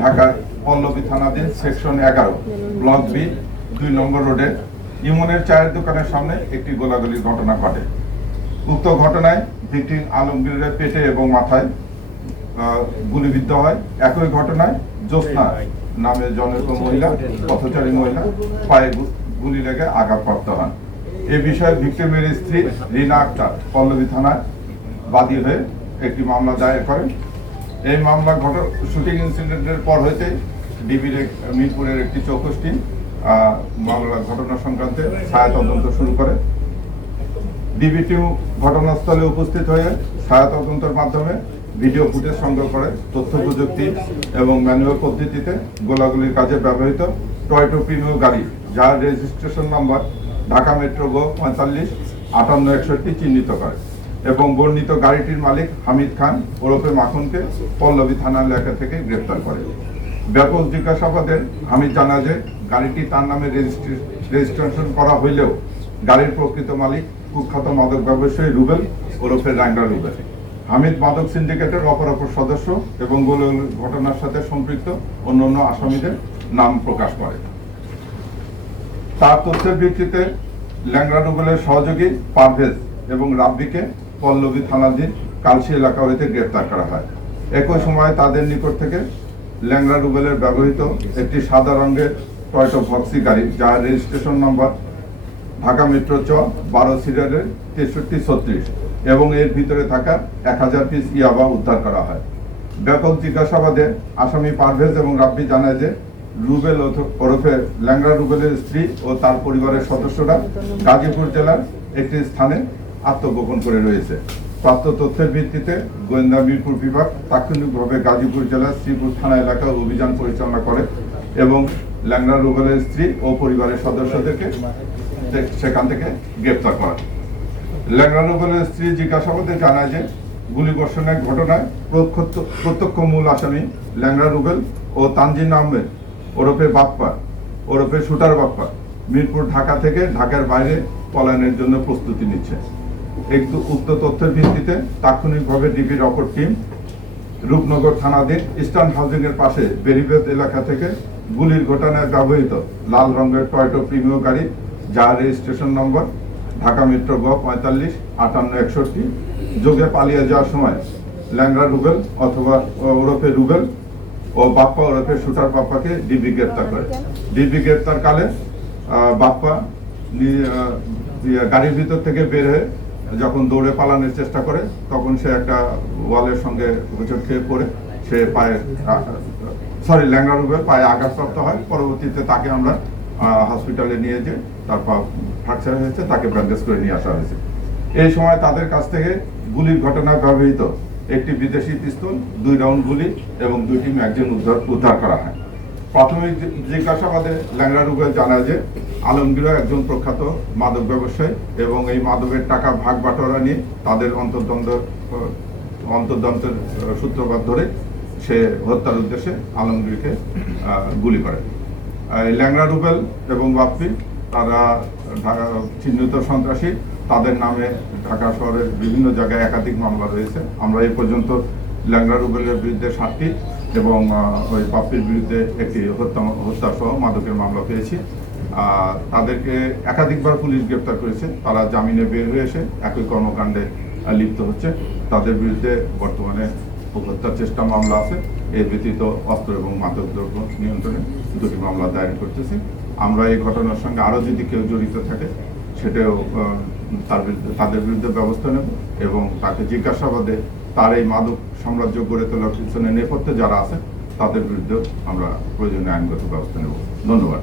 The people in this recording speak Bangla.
ঢাকার পল্লবী থানাধীন সেকশন 11 ব্লক বি 2 নম্বর রোডে ইমনের চায়ের দোকানের সামনে একটি গোলাগুলির ঘটনা ঘটে। উক্ত ঘটনায় ভিকটিম আলমগীরের পেটে এবং মাথায় গুলিবিদ্ধ হয়। একই ঘটনায় জ্যোৎস্না নামে জনৈক মহিলা, পথচারী মহিলা পায়ে গুলি লেগে আঘাতপ্রাপ্ত হন। এ বিষয়ে ভিকটিমের স্ত্রী রিনা আক্তার পল্লবী থানায় বাদী হয়ে একটি মামলা দায়ের করেন। এই মামলা শুটিং ইনসিডেন্টের পর হইতে ডিবির মিরপুরের একটি চৌকস টিম মামলার ঘটনা সংক্রান্তে ছায়া তদন্ত শুরু করে। ডিবি টিম ঘটনাস্থলে উপস্থিত হয়ে ছায়া তদন্তের মাধ্যমে ভিডিও ফুটেজ সংগ্রহ করে তথ্য প্রযুক্তি এবং ম্যানুয়াল পদ্ধতিতে গোলাগুলির কাজে ব্যবহৃত টয়োটা প্রিমিও গাড়ি, যার রেজিস্ট্রেশন নাম্বার ঢাকা মেট্রো গো 45-5861 চিহ্নিত করে এবং বর্ণিত গাড়িটির মালিক হামিদ খান ওরফে মাখনকে পল্লবী থানা এলাকা থেকে গ্রেপ্তার করে। ব্যাপক জিজ্ঞাসাবাদে হামিদ জানা যে গাড়িটি তার নামে রেজিস্ট্রেশন করা হইলেও গাড়ির প্রকৃত মালিক কুখ্যাত মাদক ব্যবসায়ী রুবেল ওরফে ল্যাংড়া রুবেল। হামিদ মাদক সিন্ডিকেটের অপরাপর সদস্য এবং ঘটনার সাথে সম্পৃক্ত অন্যান্য আসামিদের নাম প্রকাশ করে। তার তথ্যের ভিত্তিতে ল্যাংড়া রুবেলের সহযোগী পারভেজ এবং রাব্বিকে পল্লবী থানাধীন কালসি এলাকা হইতে গ্রেপ্তার করা হয়। একই সময় তাদের নিকট থেকে ল্যাংড়া রুবেলের ব্যবহৃত একটি সাদা রঙের টয়োটা ভক্সি গাড়ি, যার রেজিস্ট্রেশন নম্বর ঢাকা মেট্রো 12 সিরিয়ালের 6336 এবং এর ভিতরে থাকা 1000 পিস ইয়াবা উদ্ধার করা হয়। ব্যাপক জিজ্ঞাসাবাদে আসামি পারভেজ এবং রাব্বি জানায় যে রুবেল ওরফে ল্যাংড়া রুবেলের স্ত্রী ও তার পরিবারের সদস্যরা গাজীপুর জেলার একটি স্থানে আত্মগোপন করে রয়েছে। প্রাপ্ত তথ্যের ভিত্তিতে গোয়েন্দা মিরপুর বিভাগ তাৎক্ষণিকভাবে গাজীপুর জেলার শ্রীপুর থানা এলাকায় অভিযান পরিচালনা করে এবং ল্যাংড়া রুবেলের স্ত্রী ও পরিবারের সদস্যদেরকে সেখান থেকে গ্রেপ্তার করে। ল্যাংড়া রুবেলের স্ত্রী জিজ্ঞাসাবাদে জানায় যে গুলিবর্ষণের ঘটনায় প্রত্যক্ষ মূল আসামি ল্যাংড়া রুবেল ও তানজিন আহমেদ ওরফে বাপ্পা ওরফে শুটার বাপ্পা মিরপুর ঢাকা থেকে ঢাকার বাইরে পলায়নের জন্য প্রস্তুতি নিচ্ছে। উক্ত তথ্যের ভিত্তিতে তাৎক্ষণিকভাবে ডিবির অপর টিম রূপনগর থানাধীন ইস্টার্ন হাউজিং এর পাশে বেরিবেদ এলাকা থেকে গুলির ঘটনায় ব্যবহৃত লাল রঙের টয়োটা প্রিমিও গাড়ি, যার রেজিস্ট্রেশন নম্বর ঢাকা মেট্রো গ 45-5861 যোগে পালিয়ে যাওয়ার সময় ল্যাংড়া রুবেল অথবা ওরফে রুবেল ও বাপ্পা ওরফে শুটার বাপ্পাকে ডিবি গ্রেপ্তার করে। ডিবি গ্রেপ্তার কালে বাপ্পা গাড়ির ভিতর থেকে বের হয়ে যখন দৌড়ে পালানোর চেষ্টা করে তখন সে একটা ওয়ালের সঙ্গে হোঁচট খেয়ে পড়ে সে ল্যাংড়া রুবেল পায়ে আঘাতপ্রাপ্ত হয়। পরবর্তীতে তাকে আমরা হসপিটালে নিয়ে যে তার পা ফ্র্যাকচার হয়েছে, তাকে ব্যান্ডেজ করে নিয়ে আসা হয়েছে। এই সময় তাদের কাছ থেকে গুলির ঘটনায় ব্যবহৃত একটি বিদেশি পিস্তল, 2 রাউন্ড গুলি এবং 2টি ম্যাগাজিন উদ্ধার করা হয়। প্রাথমিক জিজ্ঞাসাবাদে ল্যাংড়া রুবেল জানায় যে আলমগীর একজন প্রখ্যাত মাদক ব্যবসায়ী এবং এই মাদকের টাকা ভাগ বাটোয়ারা নিয়ে তাদের অন্তর্দ্বন্দ্বের সূত্রপাত ধরে সে হত্যার উদ্দেশ্যে আলমগীরকে গুলি করে। ল্যাংড়া রুবেল এবং বাপ্পি তারা চিহ্নিত সন্ত্রাসী, তাদের নামে ঢাকা শহরের বিভিন্ন জায়গায় একাধিক মামলা রয়েছে। আমরা এই পর্যন্ত ল্যাংড়া রুবেলের বিরুদ্ধে 7টি এবং ওই বাপ্পির বিরুদ্ধে একটি হত্যা সহ মাদকের মামলা পেয়েছি। তাদেরকে একাধিকবার পুলিশ গ্রেপ্তার করেছে। তারা জামিনে বের হয়ে এসে একই কর্মকাণ্ডে লিপ্ত হচ্ছে। তাদের বিরুদ্ধে বর্তমানে হত্যার চেষ্টা মামলা আছে। এর ব্যতীত অস্ত্র এবং মাদক দ্রব্য নিয়ন্ত্রণে 2টি মামলা দায়ের করতেছি। আমরা এই ঘটনার সঙ্গে আরও যদি কেউ জড়িত থাকে সেটাও তাদের বিরুদ্ধে ব্যবস্থা নেব এবং তাকে জিজ্ঞাসাবাদে তার এই মাদক সাম্রাজ্য গড়ে তোলার পিছনে নেপথ্যে যারা আছে তাদের বিরুদ্ধেও আমরা প্রয়োজনীয় আইনগত ব্যবস্থা নেব। ধন্যবাদ।